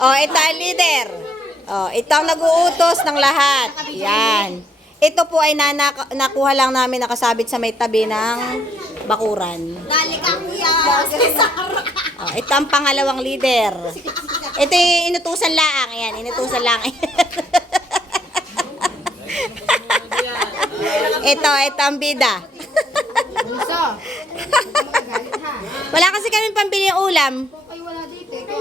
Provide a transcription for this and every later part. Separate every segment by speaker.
Speaker 1: Oh, ito ang leader. Oh, ito ang nag-uutos ng lahat. Yan. Ito po ay nanak- nakuha lang namin nakasabit sa may tabi ng bakuran.
Speaker 2: Dali ka kuya.
Speaker 1: Oh, ito ang pangalawang leader. Ito yung inutusan laang. Ayan, inutusan lang. ito, ito ang bida. Wala kasi kami pambili ng ulam.
Speaker 2: Ay wala dito. Ikaw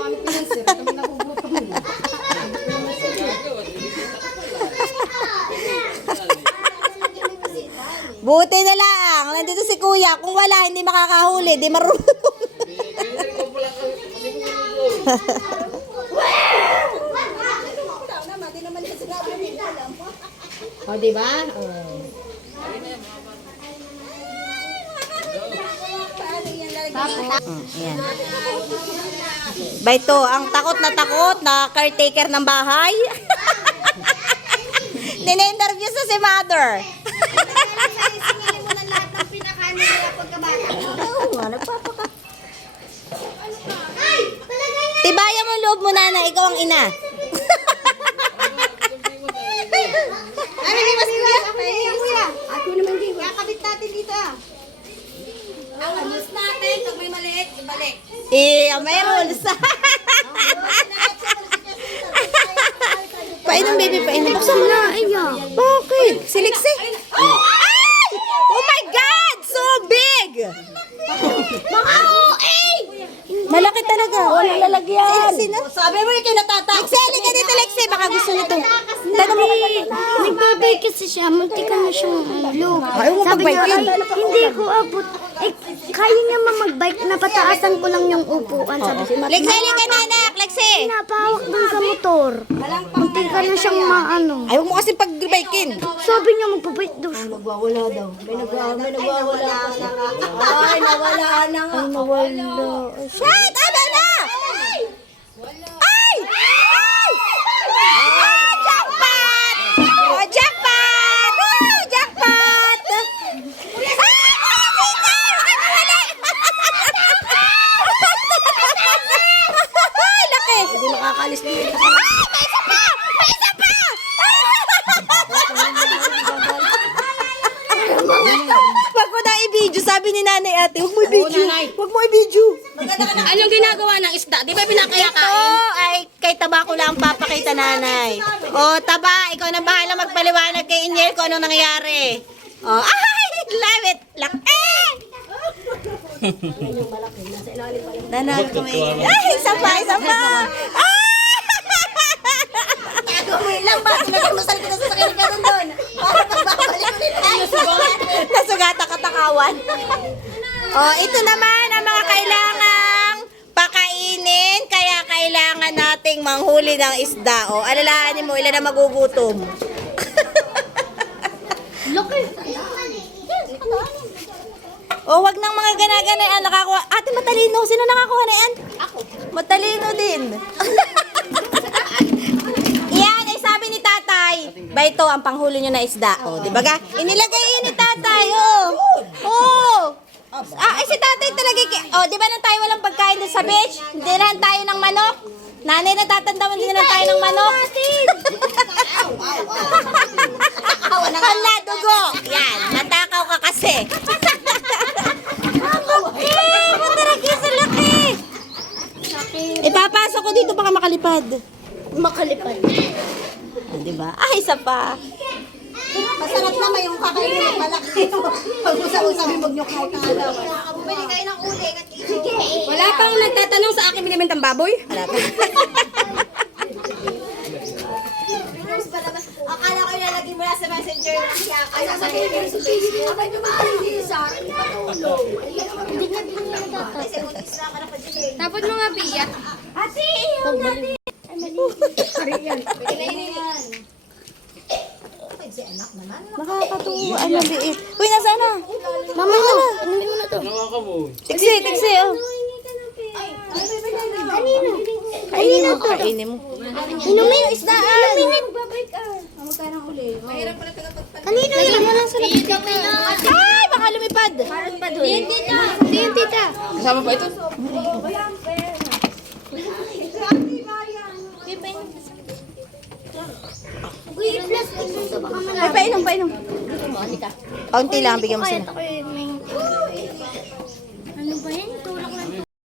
Speaker 1: Buti na lang. Nandito si kuya. Kung wala, hindi makakahuli. Di marunong.
Speaker 2: O, di ba? Oh.
Speaker 1: Mm, Ayan. Ba ito, ang takot na takot na caretaker ng bahay. Nina-interview sa si mother. Tibayan mo loob mo, nana. Ikaw ang ina.
Speaker 2: Ano di ba kuya? Kuya, kuya. Ako naman di. Kakabit natin dito ah. Ang rules natin, pag may maliit, ibalik.
Speaker 1: Eh, may rules. painom, baby, painom. Buksan mo na. Bakit? Siliksi. Ay! Oh my God! So big!
Speaker 2: Mga OA!
Speaker 1: Malaki talaga. Walang lalagyan. Siliksi na.
Speaker 2: Sabi mo yung kinatata.
Speaker 1: Lexi, halika dito, Lexi. Baka gusto nito. Tanong mo.
Speaker 3: Nagbabay kasi siya, munti ka na siyang loob.
Speaker 1: Ayaw mo
Speaker 3: Sabi niya,
Speaker 1: mag-bike
Speaker 3: "Ay, hindi ko abot. Eh, kaya niya mag-bike, napataasan ko lang yung upuan. Sabi ko,
Speaker 1: Lexi, halika na, anak. Lexi.
Speaker 3: napahawak dun sa motor. Munti ka na siyang maano.
Speaker 1: Ayaw mo kasi pag-bikin.
Speaker 3: Sabi niya, magpabike daw siya.
Speaker 2: Nagwawala daw. May nagwawala, may nagwawala pa siya. Ay, nawala na nga.
Speaker 3: Ay, nawala.
Speaker 1: Shit! Ano na? Ay! Ay! Ah, jackpot! Oh, jackpot! Oh, jackpot! Ah, dito! Nakakawala! Ay, laki!
Speaker 2: Hindi makakalis dito.
Speaker 1: Ay, may isa pa! May isa pa! Wag mo na i-video, sabi ni nanay ate. Huwag mo i-video.
Speaker 2: nanay.
Speaker 1: Huwag mo i-video.
Speaker 2: Anong ginagawa ng isda? Di ba
Speaker 1: Ito ay kay Taba ko lang papakita nanay. O, Taba, ikaw na bahala magpaliwanag kay Iniel kung anong nangyayari. O, ay, love it. Lang, eh! Nanay, kumain. Ay, isa pa, isa pa. Ah!
Speaker 2: Gawin lang ba? Tinagay kita sa sakyan ka doon. Para
Speaker 1: katakawan. oh, ito naman ang mga kailangang pakainin, kaya kailangan nating manghuli ng isda. O, alalahanin mo, ilan na magugutom. O, wag nang mga ganagana nakakuha. Ate, matalino. Sino nakakuha na yan? Ako. Matalino din. Yan, ay sabi ni tatay. Ba ito ang panghuli nyo na isda. O, di ba ga? Inilagay yun ni tatay. Oh. Oh. Ah, ay si tatay talaga. ki- Oh, di ba nang tayo walang pagkain doon sa beach? Dinahan tayo ng manok. Nanay natatandaan din na tayo ng manok. Hala, dugo. Yan, natakaw ka kasi. Eh, mataragi sa laki. Ipapasok ko dito baka makalipad.
Speaker 3: Makalipad.
Speaker 1: Di ba? Ah, isa pa.
Speaker 2: Masarap naman yung kakainin ng malaki. Pag usa-usa, huwag niyo kahit ang alaw. Bumili kayo ng uli. Wala pang nagtatanong sa akin binibentang baboy?
Speaker 1: Wala pa.
Speaker 2: Akala ko ilalagay mo na sa messenger ng siyak. Ay, sasabihin mo sa Facebook. Abay, dumahali sa akin. Patulong.
Speaker 3: Hindi nga din niya
Speaker 2: na dyan.
Speaker 3: Dapat mga biya.
Speaker 2: Ate, yung natin. Pwede na yan
Speaker 1: to. Ay, maliit. Uy, ano, nasaan na?
Speaker 3: Mama, ano? Anumin mo na ano to. Nawa ka mo.
Speaker 1: Tiksi, tiksi, oh.
Speaker 3: Kanino? Kanino to?
Speaker 1: Kainin mo.
Speaker 3: Inumin yung isdaan. Inumin
Speaker 2: na. Babalik ah. Magkarang uli. Mahirap pala tagapagpag.
Speaker 3: Kanino yun? Wala sa lapit.
Speaker 1: Ay, baka lumipad.
Speaker 3: Parang pa doon. Yan, tita. Ito yung tita.
Speaker 4: Kasama pa ito?
Speaker 3: Walang pera.
Speaker 1: Ay,
Speaker 3: painom,
Speaker 1: painom painom. Kaunti lang, bigyan mo sila.
Speaker 3: Ano ba yan?